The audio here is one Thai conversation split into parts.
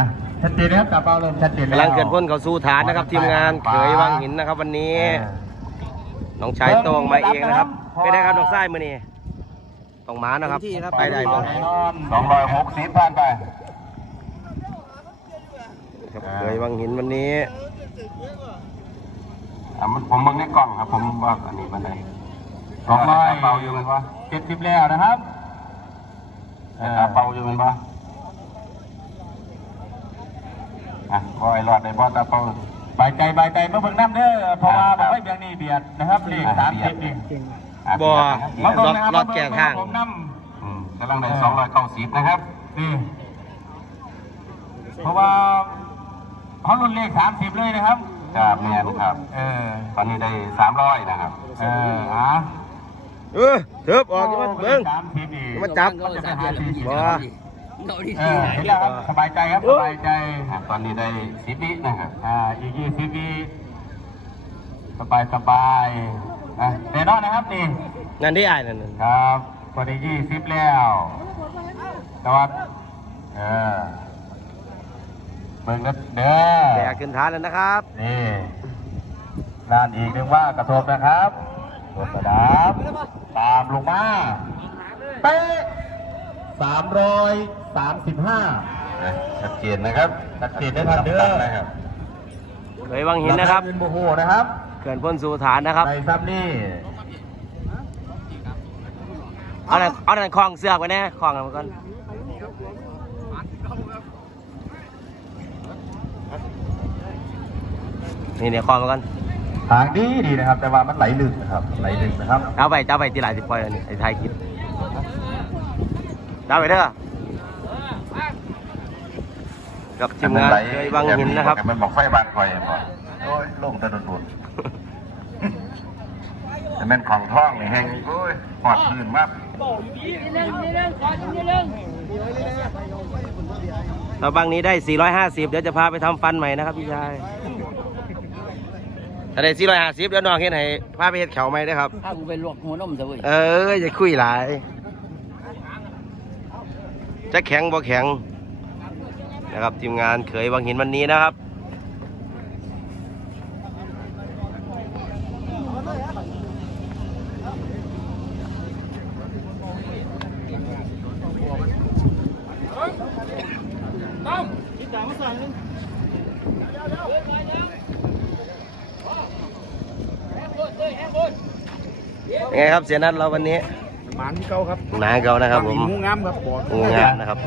อะชัดเจนนะครับกระเป๋าเริ่มชัดเจนแล้วกำลังเกิดพ้นเขาสู่ฐานนะครับ ทีมงานเขยวางหินนะครับ วันนี้ อ่า น้องชายโต้งมาเองนะครับไม่ได้ครับน้องไส้มือนี้ต้องมานะครับ ไปได้บ่สองร้อยหกสิบผ่านไปครับเขยวางหินวันนี้อะมันผมเบิ่งในกล้องครับ ผมว่าอันนี้มันได้สองร้อยเป่าอยู่มันวะเจ็ดสิบแล้วนะครับเออเป่าอยู่มันวะ อะบอยรอดได้บอตาเป่าบายใจบายใจเมื่อเบิ่งน้ำเด้อเพราะว่าบอกให้เบียงนี่เบียดนะครับเลขสามสิบนี่อะบ่มารเบิ่งอดนะครับรอดแก่ทางผมน้อืมกำลังได้สองร้อยเก้าสิบนะครับำนี่เพราะว่าเขารุ่นเลขสามสิบเลยนะครับครับแมนครับ เออ ตอนนี้ได้สามร้อยนะครับ เอออะเออเถิบออกจะมาเบิ้งสามสิบนี่มาจับมันจะไปหาสี่สิบบ่ เออเห็นแล้วครับสบายใจครับสบายใจอะตอนนี้ได้สิบวินะครับอ่าอีกยี่สิบปีสบายสบายอะแน่นอนนะครับนี่นั่นที่อ้ายนั่นน่ะครับพอดียี่สิบแล้วแต่ว่าเออเบิ่งนะเด้อแบกขึ้นฐานแล้วนะครับนี่ด้านอีกหนึ่งว่ากระทบนะครับกดกระดับตามลงมาเป๊ะสามร้อย สามสิบห้านะชัดเจนนะครับชัดเจนได้ทันเด้อนะครับเขยวางหินนะครับเงินโมโหนะครับ เกินพ้นสู่ฐานนะครับ ในซับนี่เอาหน่อยเอาหน่อยคล้องเสือกไว้แน่คล้องกันมาก่อนนี่เนี่ยคล้องมาก่อนทางดีดีนะครับ แต่ว่ามันไหลลึกนะครับ ไหลลึกนะครับ เอาไปเอาไปที่หลายสิบปอยแล้วนี่ไอ้ไทยคิดเอาไปเด้อ กับทีมงานเคยวางหินนะครับมันบอกไฟบานคอยบ่โอ้ยลงแตะดุดๆแต่แม่นของท่องนี่แห้งโอ้ยหอดพื้นมากเราบางนี้ได้ 450 เดี๋ยวจะพาไปทำฟันใหม่นะครับพี่ชายถ้าได้450เดี๋ยวน้องเฮ็ดให้พาไปเฮ็ดแขวใหม่ด้วยครับถ้ากูไปลวกหัวนมซะเว้ยเอออย่าคุยหลายจะแข็งบ่แข็ง นะครับทีมงานเขยวางหินวันนี้นะครับ ยังไงครับเสียนัดเราวันนี้หมานที่เก่าครับหนาเก่านะครับผมงูงามครับบอกงูงามนะครับ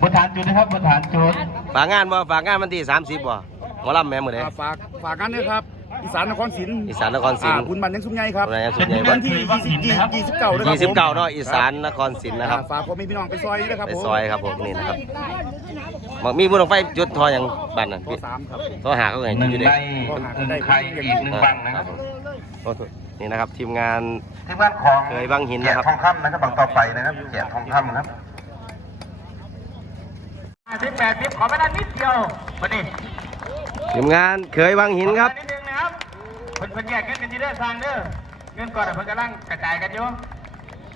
บนฐานจุดนะครับบนฐานจุดฝากงานบ่ฝากงานวันที่ 30บ่หมอลำแม่มือเด้อ่าฝากฝากกันด้วยครับอีสานนครศรีอีสานนครศรีอ่าบุญบันยังสุมใหญ่ครับบุญบันยังสุมใหญ่วันที่ยี่สิบยี่สิบเก้าด้วยครับยี่สิบผมเก้าเนาะอีสานนครศรีนะครับ อ่าฝากพ่อแม่พี่น้องไปซอยด้วยครับไปผมซอยครับผมนี่นะครับบอกมีบุญบั้งไฟจุดทออย่างบ้านนั่นข้อสามครับ ทอหาเขาไงหนึ่งจุดในเด็กหนึ่งไข่อีกหนึ่งบังนะครับโอ้โหนี่นะครับ ทีมงาน ที่บ้านของเคยบังหินนะครับแกะทองคำนะครับบังต่อไปนะครับแกะทองคำนะครับห้า สิบแปดสิบขอไม่ได้นิดเดียวมาดิทีมงานเคยวางหินครับนิดนึงนะครับเพิ่นเพิ่นแยกเงินกันทีเด้อสร้างเด้อเงินก่อนอะเพิ่นกำลังกระจายกันอยู่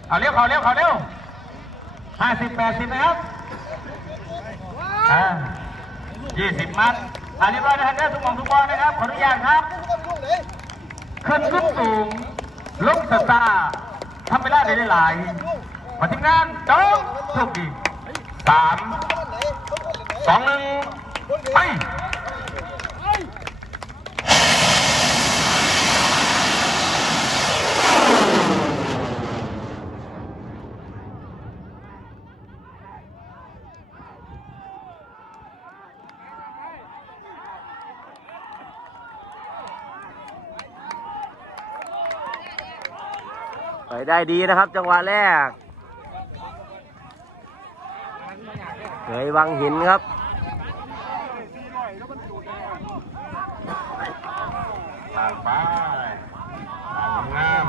เอาเร็วเขาเร็วเขาเร็วห้าสิบแปดสิบนะครับอ่ายี่สิบมัดอ่าเรียบร้อยนะครับเด้อทุกหม่องทุกบอลนะครับขออนุญาตครับขึ้นขึ้นสูงลงสตาร์ทำเวลาได้หลายๆมาทีมงานจงโชคดีสาม สองหนึ่งไปไปได้ดีนะครับจังหวะแรกเคยวางหินครับ ตามไปตามงาม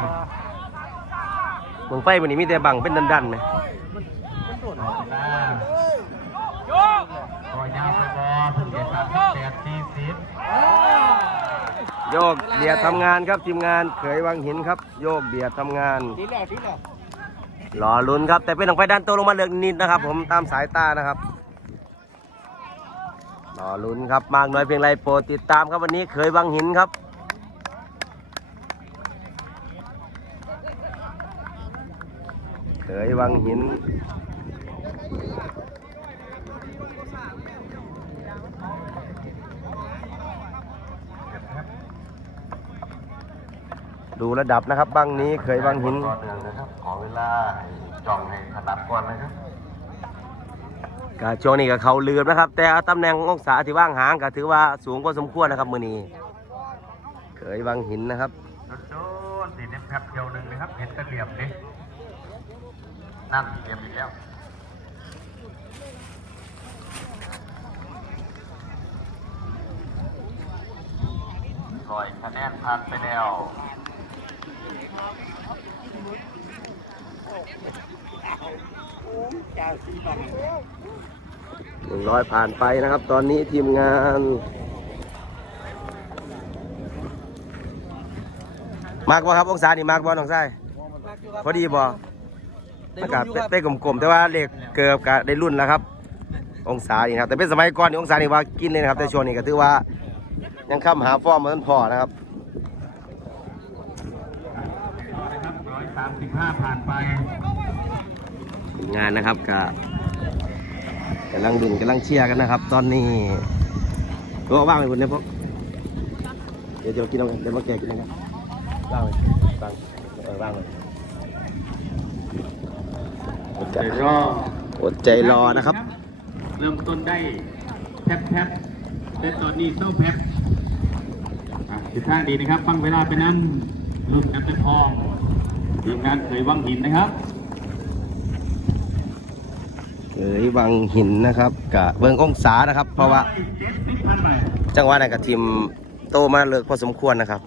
เมืองไฟวันนี้มีแต่บังเป็นดันๆไหมตัวยาวไปบอถึงเจ็ดสามแปดสี่สิบโยกเบียดทำงานครับทีมงานเขยวางหินครับ โยกเบียดทำงานดีแล้วดีแล้วรอลุ้นครับ แต่เป็นของไฟดันตัวลงมาเลือกนิดนะครับ ผมตามสายตานะครับรอลุ้นครับมากน้อยเพียงไรโปรดติดตามครับวันนี้เคยวังหินครับ เคยวังหินดูระดับนะครับบางนี้เคยวังหินต่อเนื่องนะครับขอเวลาให้จ่องให้ถนัดก่อนนะครับก็ช่วงนี้ก็เขาลืมนะครับ แต่ตำแหน่งองศาที่ว่างหางก็ถือว่าสูงพอสมควรนะครับมือนี้เคยวังหินนะครับโจนสีเนมแป๊บเดียวหนึ่งนะครับเห็นกระเหลี่ยมดิ นั่นเตรียมอีกแล้วคอยคะแนนผ่านไปแล้วหนึ่งร้อยผ่านไปนะครับ ตอนนี้ทีมงานมากบ่ครับองศานี่มากบ่น้องชายพอดีบ่ อากาศเต้กลมๆแต่ว่าเลขเกือบกับได้รุ่นแล้วครับ องศานี่ครับแต่เป็นสมัยก่อนนี่องศานี่ว่ากินเลยนะครับ แต่ช่วงนี้ก็ถือว่า ยังข้ามหาฟอร์มเหมือนพอนะครับนะครับร้อยสามสิบห้าผ่านไปทีมงานนะครับก็กำลังดึงกำลังเชียร์กันนะครับ ตอนนี้ก็ว่างเลยคนนี้พวกเดี๋ยวจะมากินเอาเดี๋ยวมาแกะกินนะครับว่างเลยว่างเออว่างเลยอดใจเดี๋ยวรออดใจรอนะครับ เริ่มต้นได้แพ็บแพ็บแต่ตอนนี้โซ่แพ็บอะทิศทางดีนะครับ ฟังเวลาไปนั้นรุ่นกันเป็นทองทีมงานเคยวังหินนะครับ เอ้ยวังหินนะครับกับเบิงองศานะครับ เพราะว่าเจ็ดสิบพันใหม่จังหวะนั้นกับทีมโตมาเลิกพอสมควรนะครับ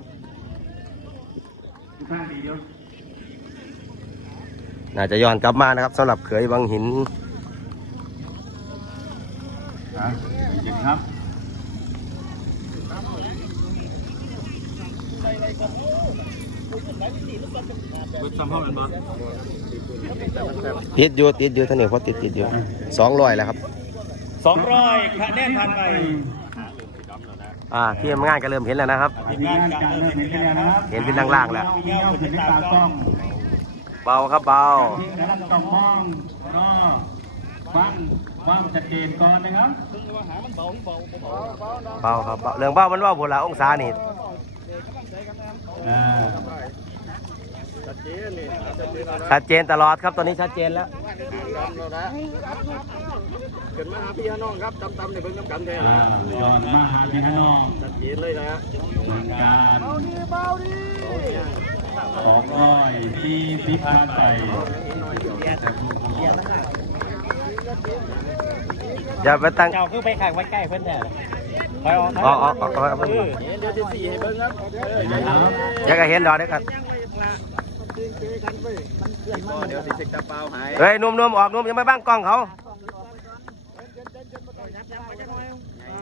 ทิศทางดีเดียว น่าจะย้อนกลับมานะครับสำหรับเขยวังหินอะเย็นครับบุญซ้ำห้องกันบ่ติดอยู่ติดอยู่ท่านนี่เพราะติดติดอยู่สองร้อยแล้วครับสองร้อยคะแนนผ่านไปอ่าทีมงานก็เริ่มเห็นแล้วนะครับทีมงานการเริ่มเห็นกันแล้วนะครับ เห็นเป็นล่างๆแล้ว เงี้ยวเป็นตากล้องเบาครับเบาที่นั้นต้องมองรอฟังความชัดเจนก่อนนะครับเบาครับเบาเรื่องเบามันเบาผลละองศานี่อ่าชัดเจนตลอดครับตอนนี้ชัดเจนแล้วเกิดมาหาพี่น้องครับตำๆในเบิ่งน้ำกันแท้อ่าย้อนมาหาพี่น้องชัดเจนเลยนะเหมือนกัน สองร้อยสี่สิบห้าไปอย่าไปตั้งเจ้าคือไปขังไว้ใกล้เพื่อนแต่ไปออกอ๋ออ๋ออ๋ออ๋อเดี๋ยวจะสี่ให้เบิ่งครับเออนะครับอย่าก็เห็นดอกเด้อครับเดี๋ยวสิเสกตาเปล่าหายเฮ้ยหนุ่มๆออกหนุ่มอยังไม่บ้างกล้องเขา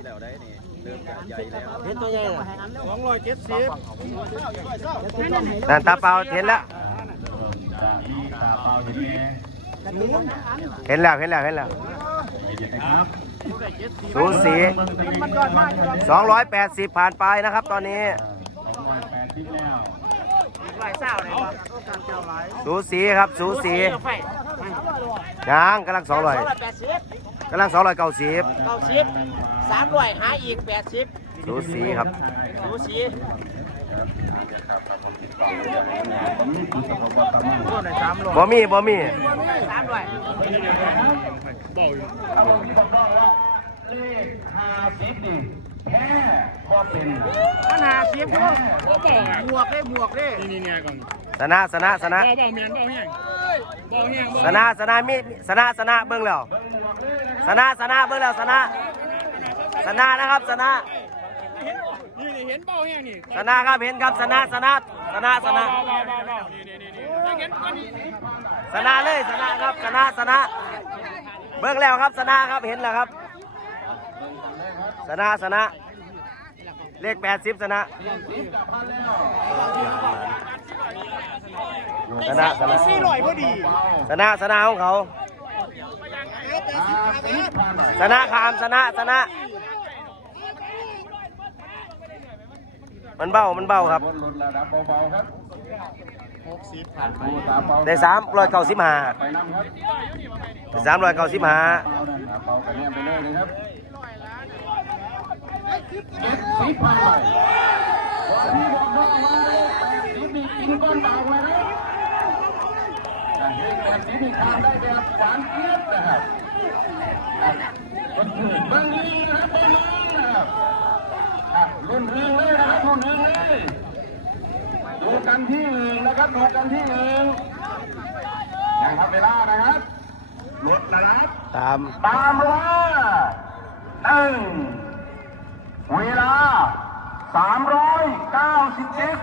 แล้วได้นี่ เริ่มใหญ่แล้วเห็นตัวใหญ่สองร้อยเจ็ดสิบนั่นตาเปล่าเห็นแล้วจะมีตาเปล่าเห็นไหมเห็นแล้วเห็นแล้วเห็นแล้วเห็นนะครับสูสี280ผ่านไปนะครับตอนนี้สองร้อยแปดสิบแล้วสูสีครับสูสียัง กำลัง200ร้อยแปดสิบกำลัง290เก้าสิบสามร้อยหาอีกแปดสิบสูสีครับดูสิบ่มีบ่มีสามร้อยเลขห้าสิบนี่แค่พอเป็นปัญหาสิบอยู่บวกได้บวกได้นี่เนี่ยก่อนสนะสนะสนะเบาเบาเมียนเบาแห้งเบาแห้งสนะสนะมีสนะสนะเบิ่งแล้ว สนะสนะเบิ่งแล้วสนะสนะนะครับสนะนี่นี่เห็นเบาแห้งนี่สนะครับเห็นครับสนะสนะสนะสนะเบาเบาเบาเบานี่นี่นี่นี่เห็นก้อนนี้สนะเลยสนะครับสนะสนะเบิ่งแล้วครับสนะครับเห็นแล้วครับสนะสนะเลข80สนะสนะสนะสี่ร้อยพอดีสนะสนะของเขา ชนะขามชนะชนะ มันเบามันเบาครับลดระดับเบาๆครับหกสิบผ่านไปได้สามร้อยเก้าสิบห้าสามร้อยเก้าสิบห้าสิบพันไป แปดสิบนี่กินก้อนเบาเลยนะแต่เรื่องแปดสิบนี่ทานได้แบบหวานเจี๊ยบนะครับอะเบางนี้นะครับบางนี้นะครับอะรุ่นเรืองเลยนะครับรุ่นเรืองเลยดูกันที่อื่นนะครับดูกันที่อื่นยังครับเวลานะครับลดนะครับตามตามว่าหนึ่งเวลาสามร้อยเก้าสิบเจ็ด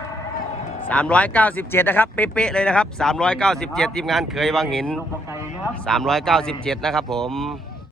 397 นะครับ เป๊ะๆเลยนะครับ 397 ทีมงานเคยวางหิน 397 นะครับผม